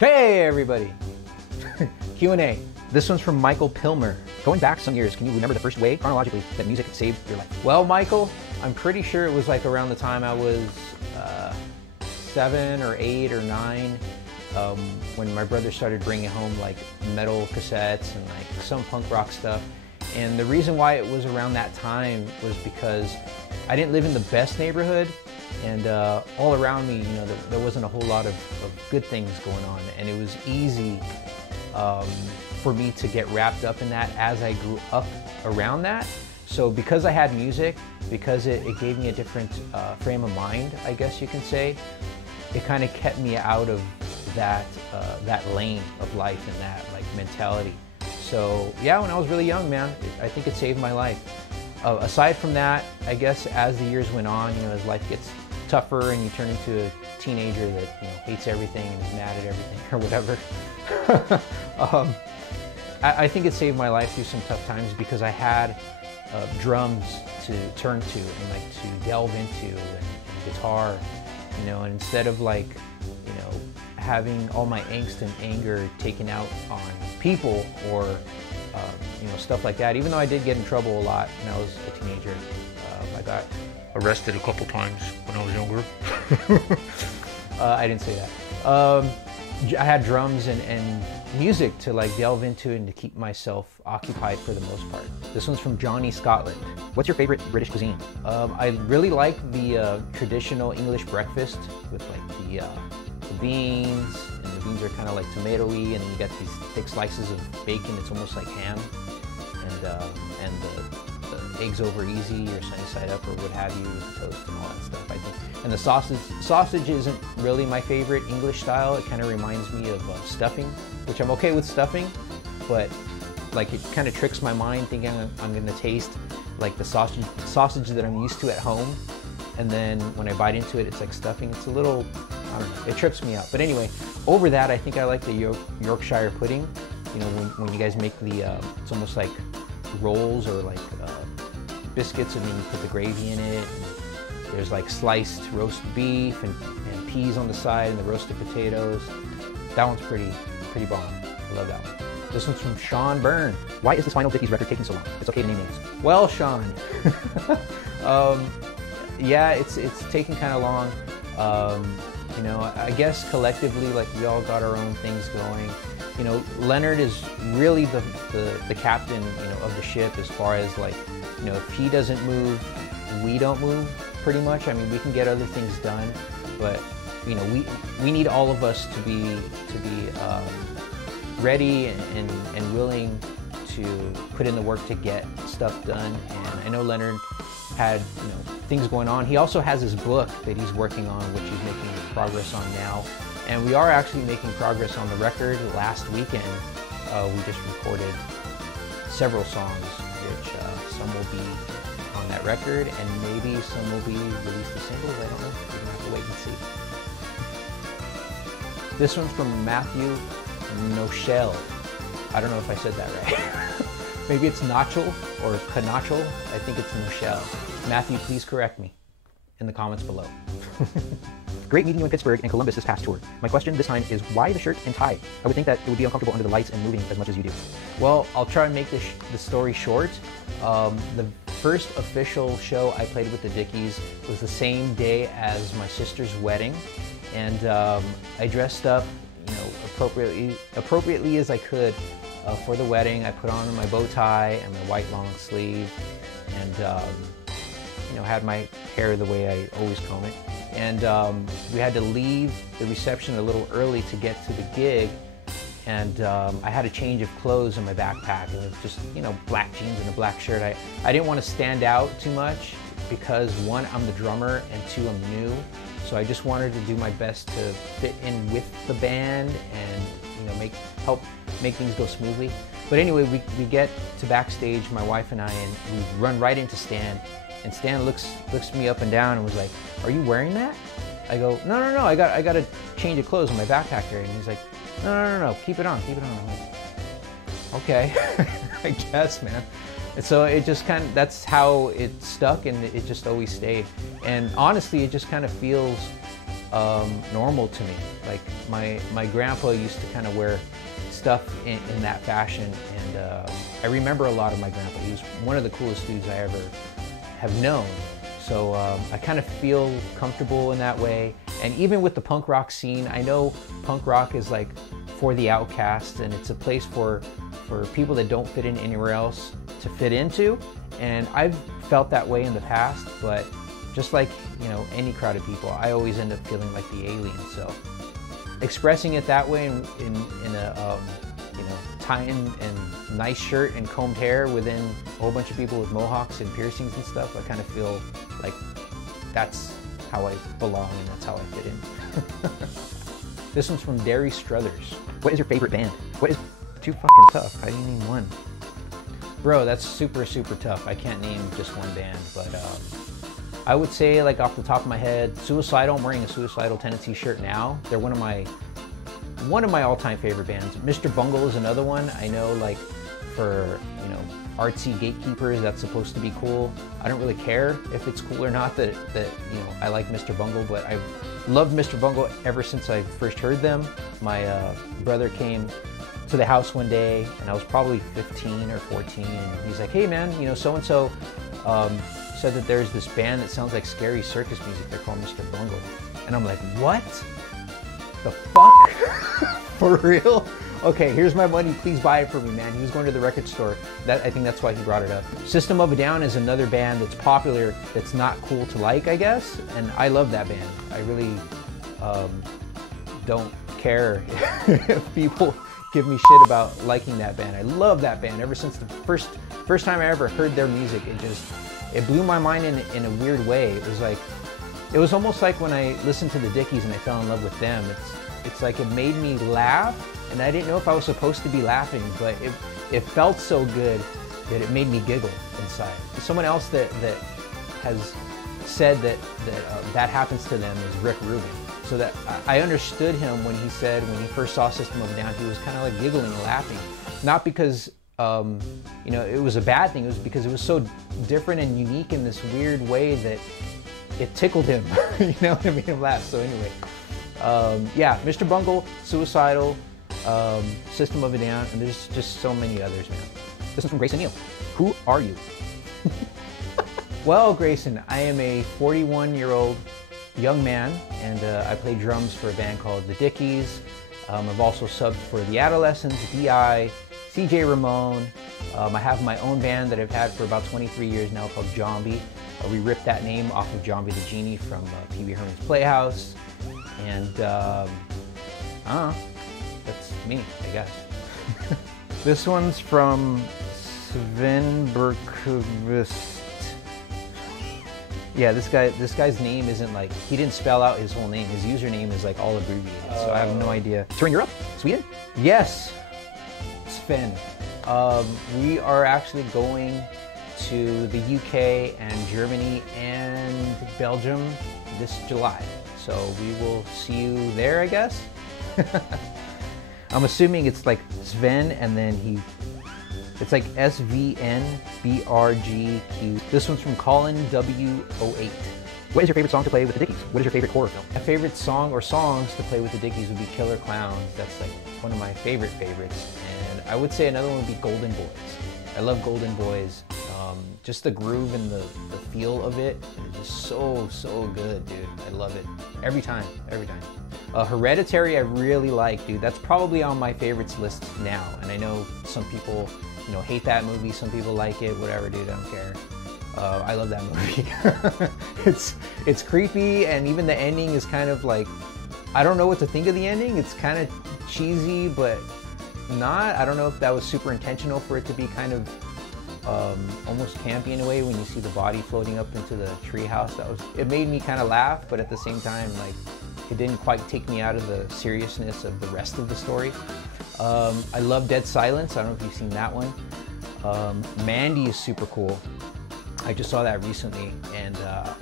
Hey everybody! Q&A. This one's from Michael Pilmer. Going back some years, can you remember the first way, chronologically, that music saved your life? Well, Michael, I'm pretty sure it was like around the time I was 7 or 8 or 9, when my brother started bringing home like metal cassettes and like some punk rock stuff. And the reason why it was around that time was because I didn't live in the best neighborhood, and all around me, you know, there wasn't a whole lot of good things going on, and it was easy for me to get wrapped up in that as I grew up around that. So because I had music, because it gave me a different frame of mind, I guess you can say, it kind of kept me out of that lane of life and that like mentality. So yeah, when I was really young, man, I think it saved my life. Aside from that, I guess as the years went on, you know, as life gets tougher and you turn into a teenager that, you know, hates everything and is mad at everything or whatever. I think it saved my life through some tough times because I had drums to turn to and like to delve into, and guitar, you know, and instead of like, you know, having all my angst and anger taken out on people or you know, stuff like that. Even though I did get in trouble a lot when I was a teenager, I got arrested a couple times when I was younger. I didn't say that. I had drums and music to like delve into and to keep myself occupied for the most part. This one's from Johnny Scotland. What's your favorite British cuisine? I really like the traditional English breakfast with like the beans, and the beans are kind of like tomatoey, and then you got these thick slices of bacon. It's almost like ham, and the eggs over easy or sunny side up or what have you with the toast and all that stuff, I think. And the sausage isn't really my favorite English style. It kind of reminds me of stuffing, which I'm okay with stuffing, but like it kind of tricks my mind thinking I'm going to taste like the sausage that I'm used to at home, and then when I bite into it, it's like stuffing. It's a little, I don't know, it trips me out. But anyway, over that, I think I like the Yorkshire pudding. You know, when you guys make the, it's almost like rolls or like biscuits, and then you put the gravy in it. And there's like sliced roast beef and peas on the side and the roasted potatoes. That one's pretty bomb. I love that one. This one's from Sean Byrne. Why is this final Dickies record taking so long? It's okay to name names. Well, Sean, yeah, it's taking kind of long. You know, I guess collectively, like we all got our own things going. You know, Leonard is really the captain, you know, of the ship as far as like, you know, if he doesn't move, we don't move pretty much. I mean, we can get other things done, but you know, we need all of us to be ready and willing to put in the work to get stuff done. And I know Leonard had, you know, things going on. He also has his book that he's working on, which he's making progress on now. And we are actually making progress on the record. Last weekend, we just recorded several songs, which some will be on that record, and maybe some will be released as singles. I don't know. We're gonna have to wait and see. This one's from Matthew Nochel. I don't know if I said that right. Maybe it's Nachel or Canachel. I think it's Nochel. Matthew, please correct me in the comments below. Great meeting you in Pittsburgh and Columbus this past tour. My question this time is, why the shirt and tie? I would think that it would be uncomfortable under the lights and moving as much as you do. Well, I'll try and make the story short. The first official show I played with the Dickies was the same day as my sister's wedding, and I dressed up, you know, appropriately as I could for the wedding. I put on my bow tie and my white long sleeve, and you know, had my hair the way I always comb it. And we had to leave the reception a little early to get to the gig, and I had a change of clothes in my backpack, and it was just, you know, black jeans and a black shirt. I didn't want to stand out too much because one, I'm the drummer, and two, I'm new. So I just wanted to do my best to fit in with the band and, you know, help make things go smoothly. But anyway, we get to backstage, my wife and I, and we run right into Stan. And Stan looks me up and down and was like, "Are you wearing that?" I go, No, I got a change of clothes in my backpack here." And he's like, No, keep it on. I'm like, okay, I guess, man. And so it just that's how it stuck, and it just always stayed. And honestly, it just kind of feels normal to me. Like my grandpa used to kind of wear stuff in that fashion, and I remember a lot of my grandpa. He was one of the coolest dudes I ever have known. So I kind of feel comfortable in that way. And even with the punk rock scene, I know punk rock is like for the outcast, and it's a place for people that don't fit in anywhere else to fit into. And I've felt that way in the past, but just like, you know, any crowd of people, I always end up feeling like the alien. So expressing it that way in a you know, tie-in and nice shirt and combed hair within a whole bunch of people with mohawks and piercings and stuff, I kind of feel like that's how I belong and that's how I fit in. This one's from Derry Struthers. What is your favorite band? What is too fucking tough? How do you name one? Bro, that's super, super tough. I can't name just one band, but I would say, like off the top of my head, Suicidal. I'm wearing a Suicidal Tendencies shirt now. They're one of my all-time favorite bands. Mr. Bungle is another one. I know, like, for, you know, artsy gatekeepers, that's supposed to be cool. I don't really care if it's cool or not that you know, I like Mr. Bungle, but I've loved Mr. Bungle ever since I first heard them. My brother came to the house one day, and I was probably 15 or 14, and he's like, hey man, you know, so-and-so said that there's this band that sounds like scary circus music. They're called Mr. Bungle. And I'm like, what the fuck? For real? Okay, here's my money, please buy it for me, man. He was going to the record store. I think that's why he brought it up. System of a Down is another band that's popular, that's not cool to like, I guess. And I love that band. I really don't care if people give me shit about liking that band. I love that band. Ever since the first time I ever heard their music, it blew my mind in a weird way. It was almost like when I listened to the Dickies and I fell in love with them. It's like it made me laugh, and I didn't know if I was supposed to be laughing, but it felt so good that it made me giggle inside. Someone else that has said that happens to them is Rick Rubin. So that I understood him when he said, when he first saw System of a Down, he was kind of like giggling and laughing. Not because you know, it was a bad thing, it was because it was so different and unique in this weird way that it tickled him, you know, and made him laugh. So anyway, yeah, Mr. Bungle, Suicidal, System of a Down, and there's just so many others, man. This is from Grayson Neal. Who are you? Well, Grayson, I am a 41-year-old young man, and I play drums for a band called the Dickies. I've also subbed for the Adolescents, DI, CJ Ramone. I have my own band that I've had for about 23 years now called Zombie. We ripped that name off of Zombie the Genie from Pee Wee Herman's Playhouse. And that's me, I guess. This one's from Sven Berkvist. Yeah, this guy's name isn't like, he didn't spell out his whole name. His username is like all abbreviated, so I have no idea. Touring Europe? Sweden? Yes, Sven. We are actually going to the UK and Germany and Belgium this July. So we will see you there, I guess. I'm assuming it's like Sven and then it's like SVNBRGQ. This one's from Colin W08. What is your favorite song to play with the Dickies? What is your favorite horror film? My favorite song or songs to play with the Dickies would be Killer Clowns. That's like one of my favorites. And I would say another one would be Golden Boys. I love Golden Boys. Just the groove and the feel of it is just so good, dude. I love it. Every time. Hereditary I really like, dude. That's probably on my favorites list now. And I know some people, you know, hate that movie. Some people like it, whatever, dude, I don't care. I love that movie. It's creepy, and even the ending is kind of like, I don't know what to think of the ending. It's kind of cheesy, but not. I don't know if that was super intentional for it to be kind of almost campy in a way when you see the body floating up into the treehouse. It made me kind of laugh, but at the same time, like, it didn't quite take me out of the seriousness of the rest of the story. I love Dead Silence. I don't know if you've seen that one. Mandy is super cool. I just saw that recently, and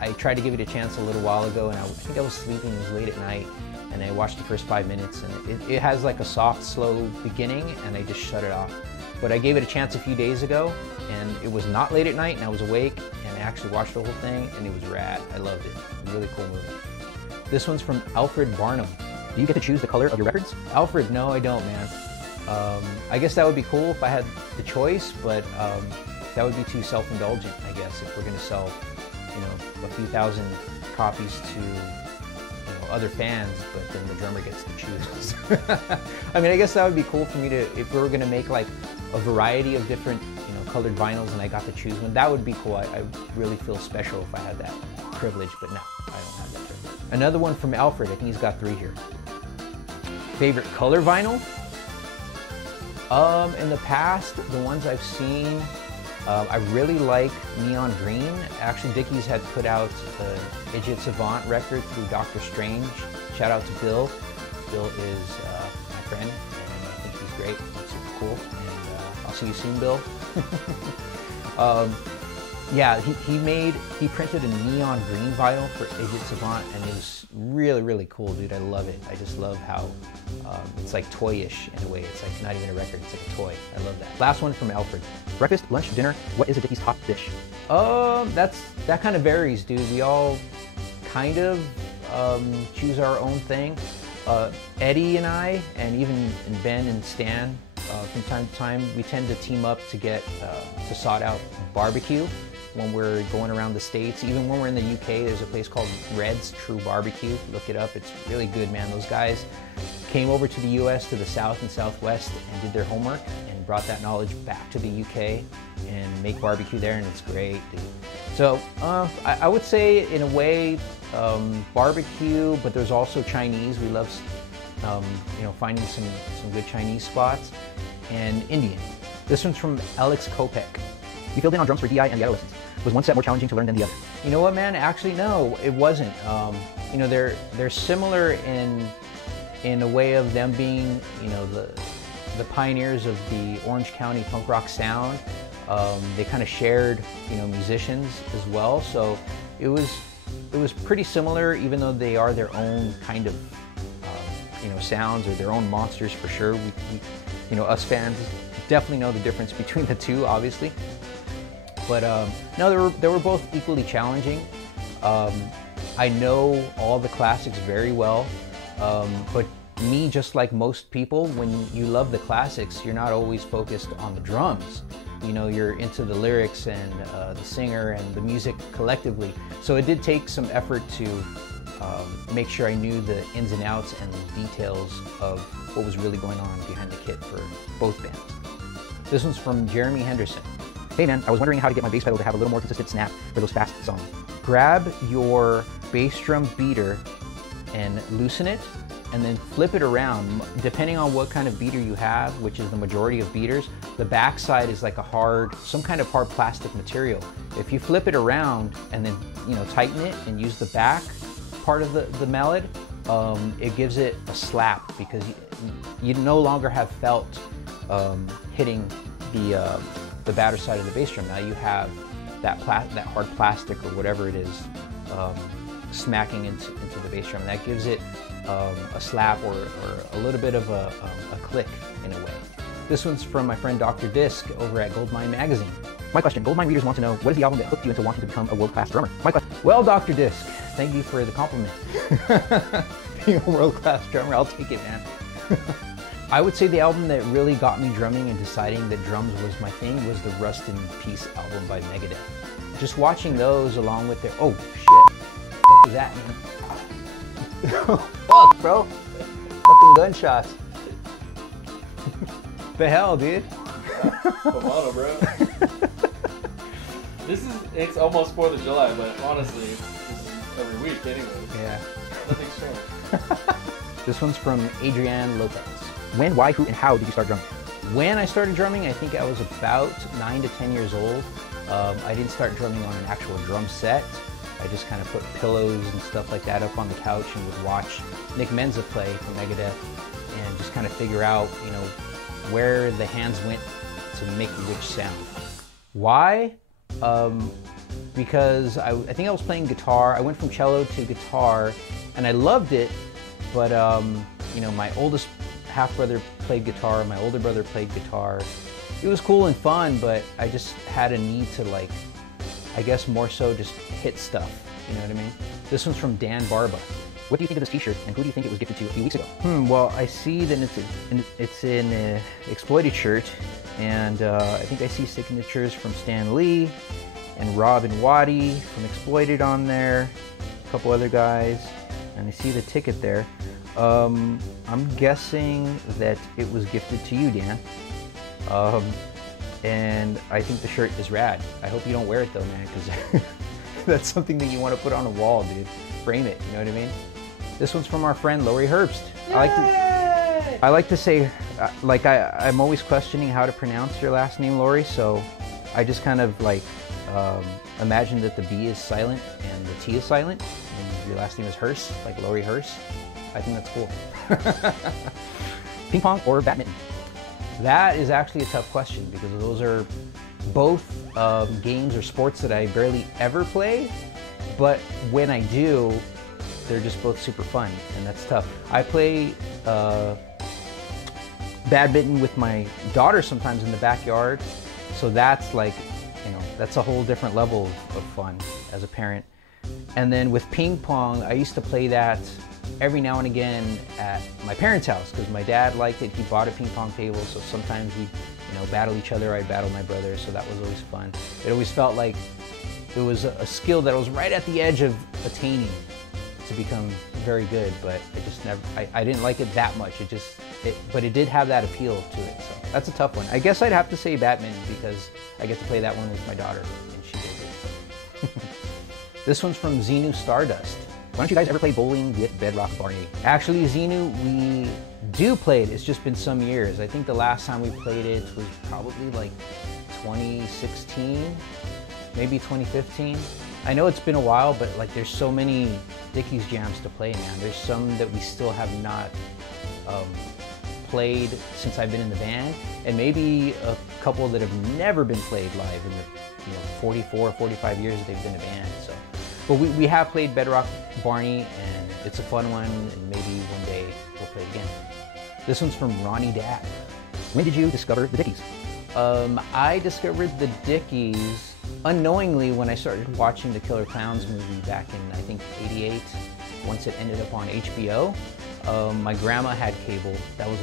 I tried to give it a chance a little while ago, and I think I was sleeping, it was late at night, and I watched the first 5 minutes, and it has like a soft, slow beginning, and I just shut it off. But I gave it a chance a few days ago, and it was not late at night, and I was awake, and I actually watched the whole thing, and it was rad. I loved it. Really cool movie. This one's from Alfred Barnum. Do you get to choose the color of your records? Alfred, no, I don't, man. I guess that would be cool if I had the choice, but that would be too self-indulgent, I guess, if we're gonna sell, you know, a few thousand copies to, you know, other fans, but then the drummer gets to choose. I mean, I guess that would be cool for me to, if we were gonna make like a variety of different, you know, colored vinyls and I got to choose one, that would be cool. I really feel special if I had that privilege, but no, I don't have that privilege. Another one from Alfred, I think he's got 3 here. Favorite color vinyl? In the past, the ones I've seen, I really like Neon Green. Actually, Dickies had put out the Idiot Savant record through Dr. Strange. Shout out to Bill. Bill is my friend, and I think he's great. He's super cool, and I'll see you soon, Bill. Yeah, he printed a neon green vinyl for Idiot Savant, and it was really, really cool, dude. I love it. I just love how it's like toyish in a way. It's like not even a record, it's like a toy. I love that. Last one from Alfred. Breakfast, lunch, dinner, what is a Dickies top dish? That kind of varies, dude. We all kind of choose our own thing. Eddie and I, and even Ben and Stan, from time to time, we tend to team up to get to sort out barbecue when we're going around the States. Even when we're in the UK, there's a place called Red's True Barbecue. Look it up, it's really good, man. Those guys came over to the US, to the South and Southwest, and did their homework and brought that knowledge back to the UK and make barbecue there, and it's great, dude. So I would say, in a way, barbecue, but there's also Chinese. We love you know, finding some good Chinese spots, and Indian. This one's from Alex Kopek. You filled in on drums for DI and the adolescents. Was one set more challenging to learn than the other? You know what, man? Actually, no, it wasn't. You know, they're similar in a way of them being, you know, the pioneers of the Orange County punk rock sound. They kind of shared, you know, musicians as well. So it was pretty similar, even though they are their own kind of you know, sounds, or their own monsters for sure. We you know, us fans definitely know the difference between the two, obviously. But no, they were both equally challenging. I know all the classics very well, but me, just like most people, when you love the classics, you're not always focused on the drums. You know, you're into the lyrics and the singer and the music collectively. So it did take some effort to make sure I knew the ins and outs and the details of what was really going on behind the kit for both bands. This one's from Jeremy Henderson. Hey man, I was wondering how to get my bass pedal to have a little more consistent snap for those fast songs. Grab your bass drum beater and loosen it, and then flip it around. Depending on what kind of beater you have, which is the majority of beaters, the backside is like some kind of hard plastic material. If you flip it around and then, you know, tighten it and use the back part of the mallet, it gives it a slap, because you no longer have felt hitting the batter side of the bass drum. Now you have that hard plastic or whatever it is smacking into the bass drum. And that gives it a slap or a little bit of a click in a way. This one's from my friend Dr. Disc over at Goldmine Magazine. My question, Goldmine readers want to know, what is the album that hooked you into wanting to become a world-class drummer? My question. Well, Dr. Disc, thank you for the compliment. Being a world-class drummer, I'll take it, man. I would say the album that really got me drumming and deciding that drums was my thing was the Rust in Peace album by Megadeth. Just watching those along with their, oh shit, what was that, man? Fuck, bro. Fucking gunshots. The hell, dude? Come on, bro. It's almost 4th of July, but honestly, this is every week anyway. Yeah. Nothing's changed. This one's from Adrienne Lopez. When, why, who, and how did you start drumming? When I started drumming, I think I was about 9 to 10 years old. I didn't start drumming on an actual drum set. I just kind of put pillows and stuff like that up on the couch and would watch Nick Menza play from Megadeth and just kind of figure out, you know, where the hands went to make which sound. Why? Because I think I was playing guitar. I went from cello to guitar and I loved it, but you know, my oldest half-brother played guitar, my older brother played guitar. It was cool and fun, but I just had a need to, like, I guess more so just hit stuff, you know what I mean? This one's from Dan Barba. What do you think of this T-shirt, and who do you think it was gifted to a few weeks ago? Well, I see that it's in Exploited shirt, and I think I see signatures from Stan Lee and Rob and Waddy from Exploited on there, a couple other guys, and I see the ticket there. I'm guessing that it was gifted to you, Dan. And I think the shirt is rad. I hope you don't wear it though, man, because that's something that you want to put on a wall, dude. Frame it, you know what I mean? This one's from our friend Lori Herbst. I like to say, I'm always questioning how to pronounce your last name, Lori, so I just kind of like imagine that the B is silent and the T is silent, and your last name is Hearst, like Lori Hearst. I think that's cool. Ping pong or badminton? That is actually a tough question because those are both games or sports that I barely ever play, but when I do, they're just both super fun, and that's tough. I play badminton with my daughter sometimes in the backyard, so that's like, you know, that's a whole different level of fun as a parent. And then with ping pong, I used to play that every now and again at my parents' house because my dad liked it. He bought a ping pong table, so sometimes we, you know, battle each other. I'd battle my brother, so that was always fun. It always felt like it was a skill that I was right at the edge of attaining to become very good, but I just never, I didn't like it that much. But it did have that appeal to it, so that's a tough one. I guess I'd have to say badminton because I get to play that one with my daughter, and she does it. So. This one's from Xenu Stardust. Why don't you guys ever play bowling with Bedrock Barney? Actually, Xenu, we do play it. It's just been some years. I think the last time we played it was probably like 2016, maybe 2015. I know it's been a while, but like there's so many Dickies jams to play, man. There's some that we still have not played since I've been in the band, and maybe a couple that have never been played live in the 44, 45 years that they've been a band. So, but we have played Bedrock Barney, and it's a fun one, and maybe one day we'll play it again. This one's from Ronnie Dad. When did you discover the Dickies? I discovered the Dickies unknowingly when I started watching the Killer Clowns movie back in, I think, '88, once it ended up on HBO. My grandma had cable. That was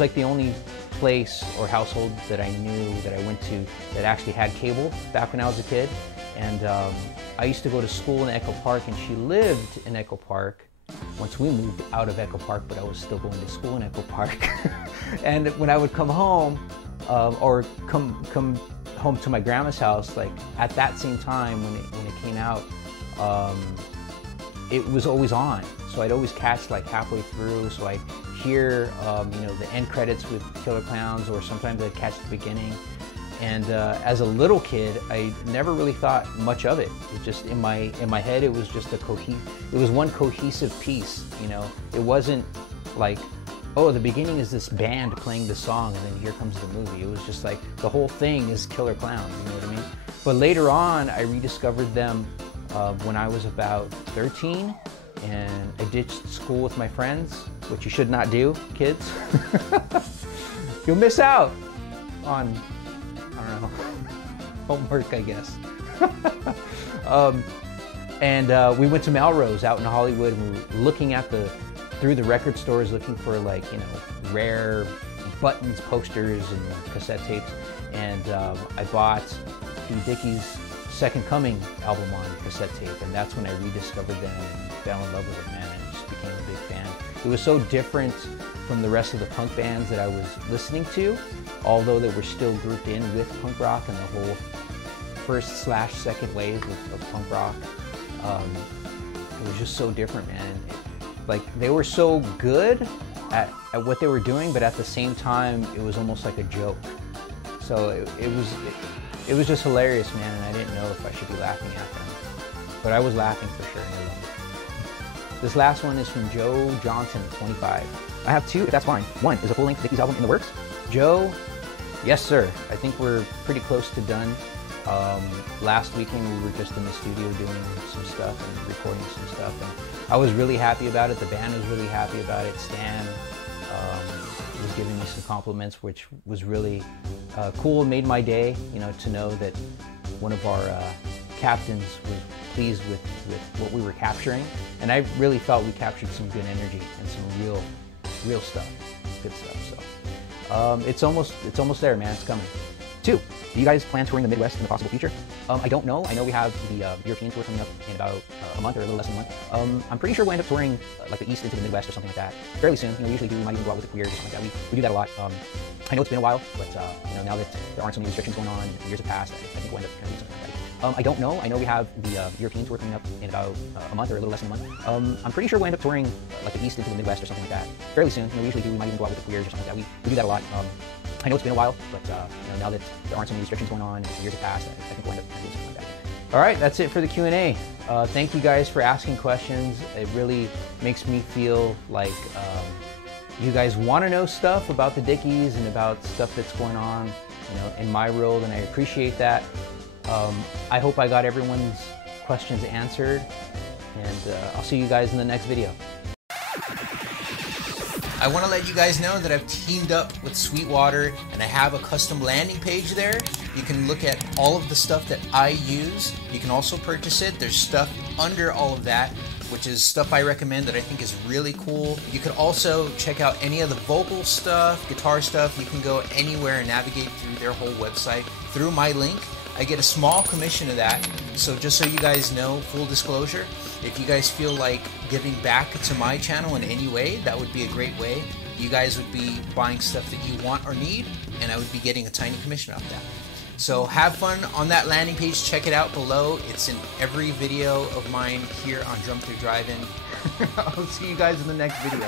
like the only place or household that I knew that I went to that actually had cable back when I was a kid. And I used to go to school in Echo Park, and she lived in Echo Park. Once we moved out of Echo Park, but I was still going to school in Echo Park. And when I would come home, or come home to my grandma's house, like at that same time when it came out, it was always on. So I'd always catch like halfway through, so I'd hear the end credits with Killer Clowns, or sometimes I'd catch the beginning. And as a little kid, I never really thought much of it. It just in my head, it was just it was one cohesive piece. You know, it wasn't like, oh, the beginning is this band playing the song, and then here comes the movie. It was just like the whole thing is Killer Clowns. You know what I mean? But later on, I rediscovered them when I was about 13, and I ditched school with my friends, which you should not do, kids. You'll miss out on, I don't know, homework, I guess. And we went to Melrose out in Hollywood, and we were looking at through the record stores, looking for like, rare buttons, posters, and cassette tapes. And I bought the Dickies' Second Coming album on cassette tape, and that's when I rediscovered them and fell in love with it, man, and just became a big fan. It was so different from the rest of the punk bands that I was listening to, although they were still grouped in with punk rock and the whole first/second wave of punk rock. It was just so different, man. Like, they were so good at what they were doing, but at the same time, it was almost like a joke. So it was just hilarious, man, and I didn't know if I should be laughing at them. But I was laughing for sure, and I loved it. This last one is from Joe Johnson, 25. I have two, if that's fine. One, is a full-length Dickies album in the works? Joe, yes, sir. I think we're pretty close to done. Last weekend we were just in the studio doing some stuff and recording some stuff, and I was really happy about it. The band was really happy about it. Stan was giving me some compliments, which was really cool. It made my day, to know that one of our captains was pleased with what we were capturing, and I really felt we captured some good energy and some real stuff, good stuff. So it's almost there, man. It's coming. 2, do you guys plan touring the Midwest in the possible future? I don't know. I know we have the European tour coming up in about a month or a little less than a month. I'm pretty sure we'll end up touring like the East into the Midwest or something like that fairly soon. You know, we usually do. We might even go out with the Queers or something like that. We do that a lot. I know it's been a while, but you know, now that there aren't so many restrictions going on, and years have passed, I think we'll end up kind of doing something like that. I don't know. I know we have the European tour coming up in about a month or a little less than a month. I'm pretty sure we'll end up touring like the East into the Midwest or something like that fairly soon. You know, we usually do. We might even go out with the Queers or something like that. We do that a lot. I know it's been a while, but you know, now that there aren't so many restrictions going on and years have passed, I think we'll end up doing something like that. All right, that's it for the Q&A. Thank you guys for asking questions. It really makes me feel like you guys want to know stuff about the Dickies and about stuff that's going on, you know, in my world, and I appreciate that. I hope I got everyone's questions answered, and I'll see you guys in the next video. I want to let you guys know that I've teamed up with Sweetwater and I have a custom landing page there. You can look at all of the stuff that I use. You can also purchase it. There's stuff under all of that, which is stuff I recommend that I think is really cool. You could also check out any of the vocal stuff, guitar stuff. You can go anywhere and navigate through their whole website through my link. I get a small commission of that. So just so you guys know, full disclosure, if you guys feel like giving back to my channel in any way, that would be a great way. You guys would be buying stuff that you want or need, and I would be getting a tiny commission off that. So have fun on that landing page. Check it out below. It's in every video of mine here on DRUM-THRU Drive-In. I'll see you guys in the next video.